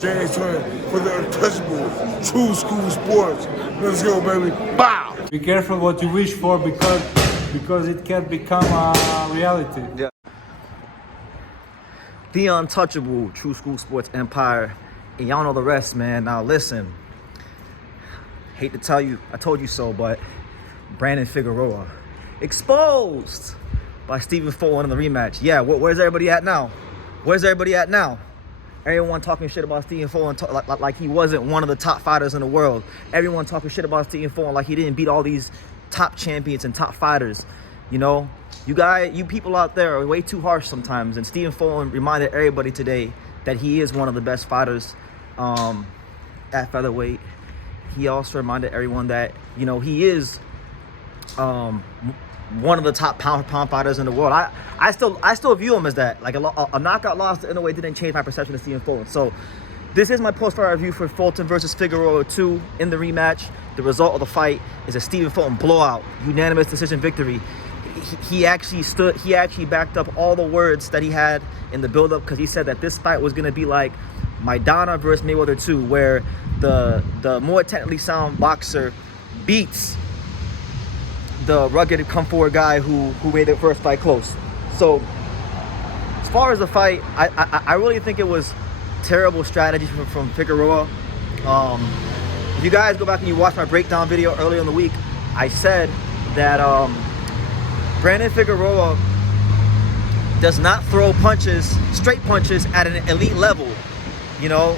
James Twin for the untouchable true school sports. Let's go, baby. Bow! Be careful what you wish for because it can become a reality. Yeah. The untouchable true school sports empire. And y'all know the rest, man. Now listen. Hate to tell you, I told you so, but Brandon Figueroa exposed by Stephen Fulton in the rematch. Yeah, where's everybody at now? Where's everybody at now? Everyone talking shit about Stephen Fulton like he wasn't one of the top fighters in the world. Everyone talking shit about Stephen Fulton like he didn't beat all these top champions and top fighters. You know, you people out there are way too harsh sometimes. And Stephen Fulton reminded everybody today that he is one of the best fighters at featherweight. He also reminded everyone that, you know, he is one of the top pound fighters in the world. I still view him as that. Like a knockout loss in a way didn't change my perception of Stephen Fulton. So this is my post-fight review for Fulton versus Figueroa 2 in the rematch. The result of the fight is a Stephen Fulton blowout, unanimous decision victory. He actually backed up all the words that he had in the build-up, because he said that this fight was going to be like Maidana versus Mayweather 2, where the more technically sound boxer beats the rugged come forward guy who made the first fight close. So as far as the fight, I really think it was terrible strategy from Figueroa. If you guys go back and you watch my breakdown video earlier in the week, I said that Brandon Figueroa does not throw punches, straight punches at an elite level. You know,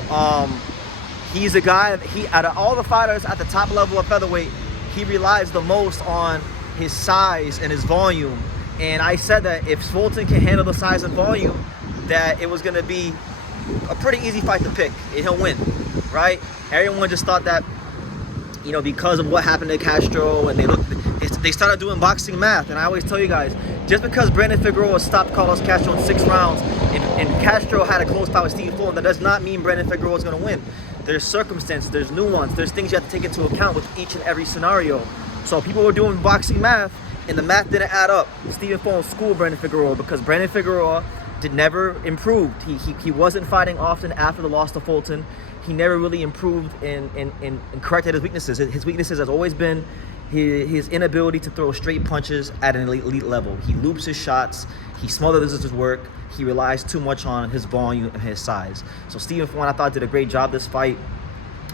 he's a guy, out of all the fighters at the top level of featherweight, he relies the most on his size and his volume. And I said that if Fulton can handle the size and volume, that it was going to be a pretty easy fight to pick and he'll win, right? Everyone just thought that, you know, because of what happened to Castro, and they started doing boxing math. And I always tell you guys, just because Brandon Figueroa stopped Carlos Castro in 6 rounds and Castro had a close fight with Stephen Fulton, that does not mean Brandon Figueroa is going to win. There's circumstances, there's nuance, there's things you have to take into account with each and every scenario. So people were doing boxing math, and the math didn't add up. Stephen Fulton schooled Brandon Figueroa, because Brandon Figueroa never improved. He wasn't fighting often after the loss to Fulton. He never really improved and corrected his weaknesses. His weaknesses has always been his inability to throw straight punches at an elite level. He loops his shots. He smothers his work. He relies too much on his volume and his size. So Stephen Fulton, I thought, did a great job this fight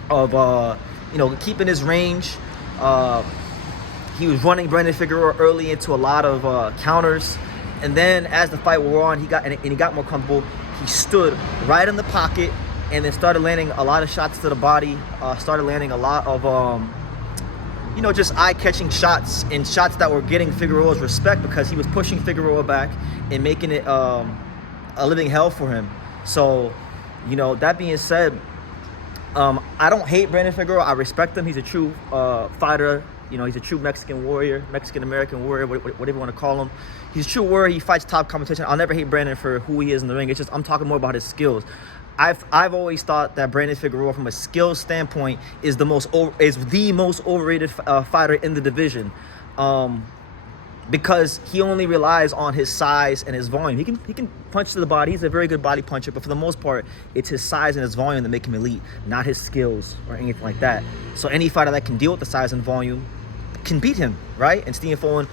of you know, keeping his range. He was running Brandon Figueroa early into a lot of counters, and then as the fight wore on, he got more comfortable. He stood right in the pocket and then started landing a lot of shots to the body. Started landing a lot of you know, just eye-catching shots, and shots that were getting Figueroa's respect, because he was pushing Figueroa back and making it a living hell for him. So, you know, that being said, I don't hate Brandon Figueroa. I respect him. He's a true fighter. You know, he's a true Mexican warrior, Mexican-American warrior, whatever you want to call him. He's a true warrior. He fights top competition. I'll never hate Brandon for who he is in the ring. It's just, I'm talking more about his skills. I've always thought that Brandon Figueroa, from a skills standpoint, is the most overrated fighter in the division, because he only relies on his size and his volume. He can punch to the body. He's a very good body puncher, but for the most part, it's his size and his volume that make him elite, not his skills or anything like that. So any fighter that can deal with the size and volume can beat him, right? And Stephen Fulton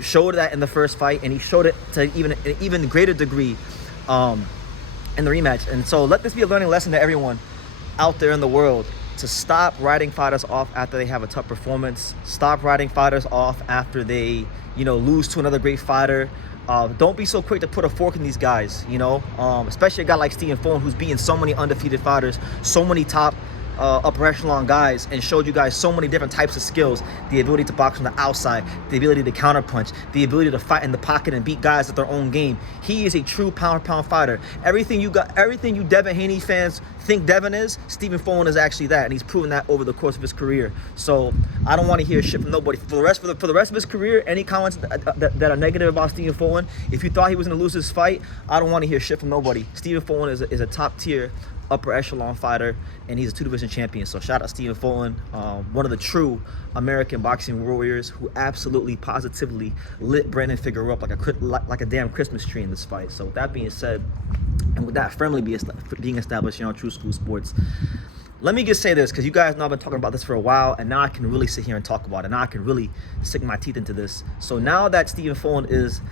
showed that in the first fight, and he showed it to an even greater degree in the rematch. And so let this be a learning lesson to everyone out there in the world, to stop writing fighters off after they have a tough performance. Stop writing fighters off after they, you know, lose to another great fighter. Don't be so quick to put a fork in these guys, you know, especially a guy like Stephen Fulton, who's beaten so many undefeated fighters, so many top upper echelon guys, and showed you guys so many different types of skills: the ability to box from the outside, the ability to counterpunch, the ability to fight in the pocket and beat guys at their own game. He is a true pound-for-pound fighter. Everything you Devin Haney fans think Devin is, Stephen Fulton is actually that, and he's proven that over the course of his career. So I don't want to hear shit from nobody for the rest of his career. Any comments that are negative about Stephen Fulton, if you thought he was going to lose this fight, I don't want to hear shit from nobody. Stephen Fulton is a top tier upper echelon fighter, and he's a 2-division champion. So shout out Stephen Fulton, one of the true American boxing warriors, who absolutely positively lit Brandon Figueroa up like a damn Christmas tree in this fight. So with that being said, and with that firmly being established here on True School Sports, let me just say this, because you guys know I've been talking about this for a while, and now I can really sit here and talk about it. Now I can really sink my teeth into this. So now that Stephen Fulton is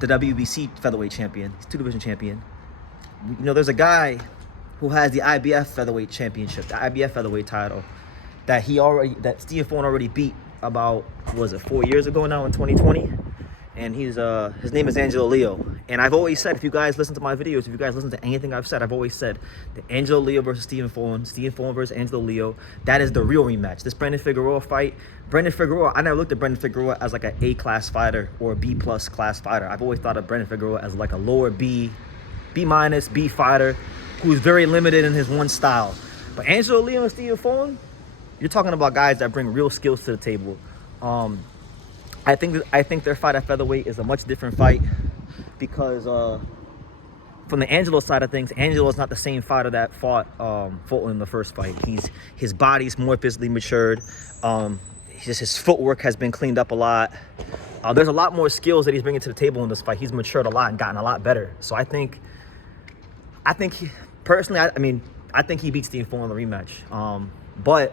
the WBC featherweight champion, he's 2-division champion, you know, there's a guy who has the IBF featherweight championship, the IBF featherweight title, that Stephen Fulton already beat about, what was it, 4 years ago now in 2020? And his name is Angelo. And I've always said, if you guys listen to my videos, if you guys listen to anything I've said, I've always said the Angelo versus Stephen Fulton versus Angelo, that is the real rematch. This Brandon Figueroa fight, I never looked at Brandon Figueroa as like an A-class fighter or a B-plus class fighter. I've always thought of Brandon Figueroa as like a lower B fighter who's very limited in his one style. But Angelo and Stephen Fulton, you're talking about guys that bring real skills to the table. I think their fight at featherweight is a much different fight because from the Angelo side of things, Angelo is not the same fighter that fought Fulton in the first fight. His body's more physically matured. His footwork has been cleaned up a lot. There's a lot more skills that he's bringing to the table in this fight. He's matured a lot and gotten a lot better. So I think personally, I think he beats Stephen Fulton in the rematch. But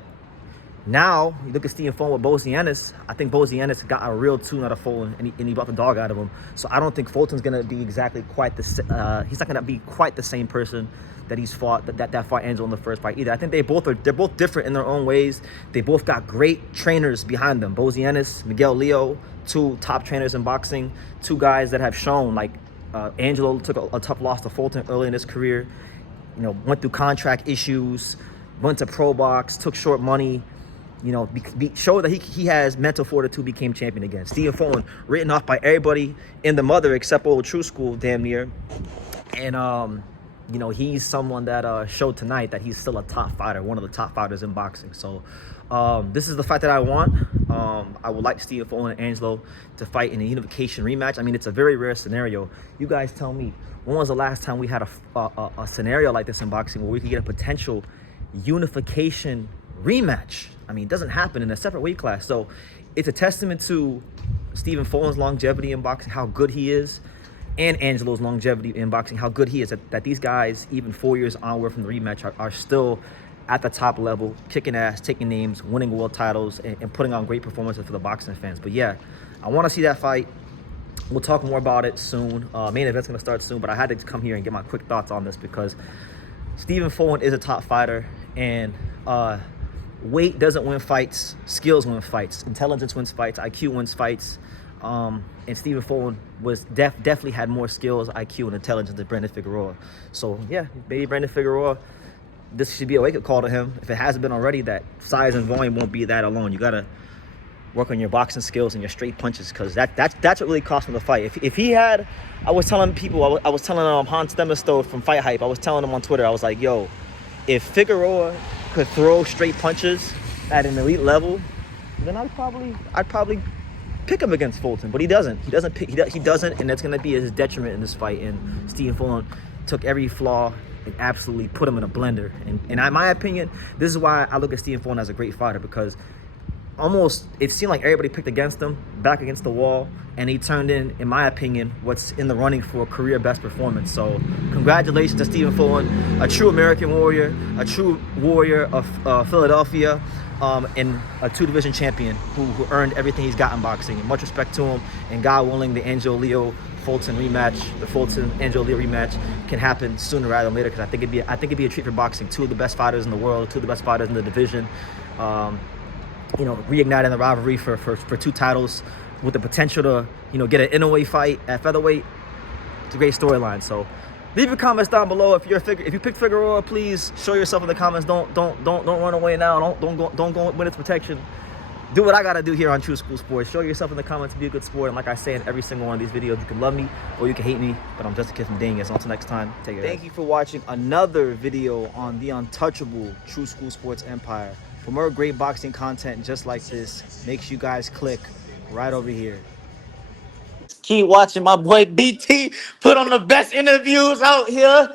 now, you look at Stephen Fulton with Bozianis. I think Bozianis got a real tune out of Fulton, and he brought the dog out of him. So I don't think Fulton's going to be exactly quite he's not going to be quite the same person that he's fought, that fought Angelo in the first fight either. I think they're both different in their own ways. They both got great trainers behind them. Bozianis, Miguel Leo, two top trainers in boxing, two guys that have shown, like Angelo took a tough loss to Fulton early in his career, you know, went through contract issues, went to pro box, took short money, you know, showed that he has mental fortitude, became champion again. Stephen Fulton, written off by everybody in the mother except old True School, damn near. And, you know, he's someone that showed tonight that he's still a top fighter, one of the top fighters in boxing. So this is the fight that I want. I would like Stephen Fulton and Angelo to fight in a unification rematch. I mean, it's a very rare scenario. You guys tell me, when was the last time we had a scenario like this in boxing where we could get a potential unification rematch? I mean, it doesn't happen in a separate weight class. So it's a testament to Stephen Fulton's longevity in boxing, how good he is, and Angelo's longevity in boxing, how good he is, that these guys, even 4 years onward from the rematch, are still at the top level, kicking ass, taking names, winning world titles, and putting on great performances for the boxing fans. But yeah, I want to see that fight. We'll talk more about it soon. Main event's going to start soon, but I had to come here and get my quick thoughts on this because Stephen Fulton is a top fighter, and weight doesn't win fights. Skills win fights. Intelligence wins fights. IQ wins fights. And Stephen Fulton was definitely had more skills, IQ, and intelligence than Brandon Figueroa. So yeah, maybe Brandon Figueroa, this should be a wake-up call to him. If it hasn't been already, that size and volume won't be that alone. You gotta work on your boxing skills and your straight punches, because that's what really cost him the fight. If he had, I was telling people, I was telling Hans Demonstove from Fight Hype, I was telling him on Twitter, I was like, yo, if Figueroa could throw straight punches at an elite level, then I'd probably pick him against Fulton. But he doesn't. He doesn't, and that's gonna be his detriment in this fight. And Stephen Fulton took every flaw and absolutely put him in a blender. And in my opinion, this is why I look at Stephen Fulton as a great fighter, because almost it seemed like everybody picked against him, back against the wall, and he turned in my opinion, what's in the running for a career best performance. So congratulations to Stephen Fulton, a true American warrior, a true warrior of Philadelphia, and a 2-division champion who earned everything he's got in boxing. And much respect to him, and God willing, the Angelo Fulton rematch, the Fulton Angelo rematch can happen sooner rather than later, because I think it'd be a treat for boxing. Two of the best fighters in the world, two of the best fighters in the division. You know, reigniting the rivalry for 2 titles with the potential to, you know, get an in-away fight at featherweight. It's a great storyline. So leave your comments down below. If you pick Figueroa, please show yourself in the comments. Don't run away now. Don't go with its protection. Do what I gotta do here on True School Sports. Show yourself in the comments, be a good sport. And like I say in every single one of these videos, you can love me or you can hate me, but I'm just a kid from Dingus. Until next time, take care. Thank you for watching another video on the untouchable True School Sports empire. For more great boxing content just like this, make sure you guys click right over here. Keep watching my boy BT put on the best interviews out here.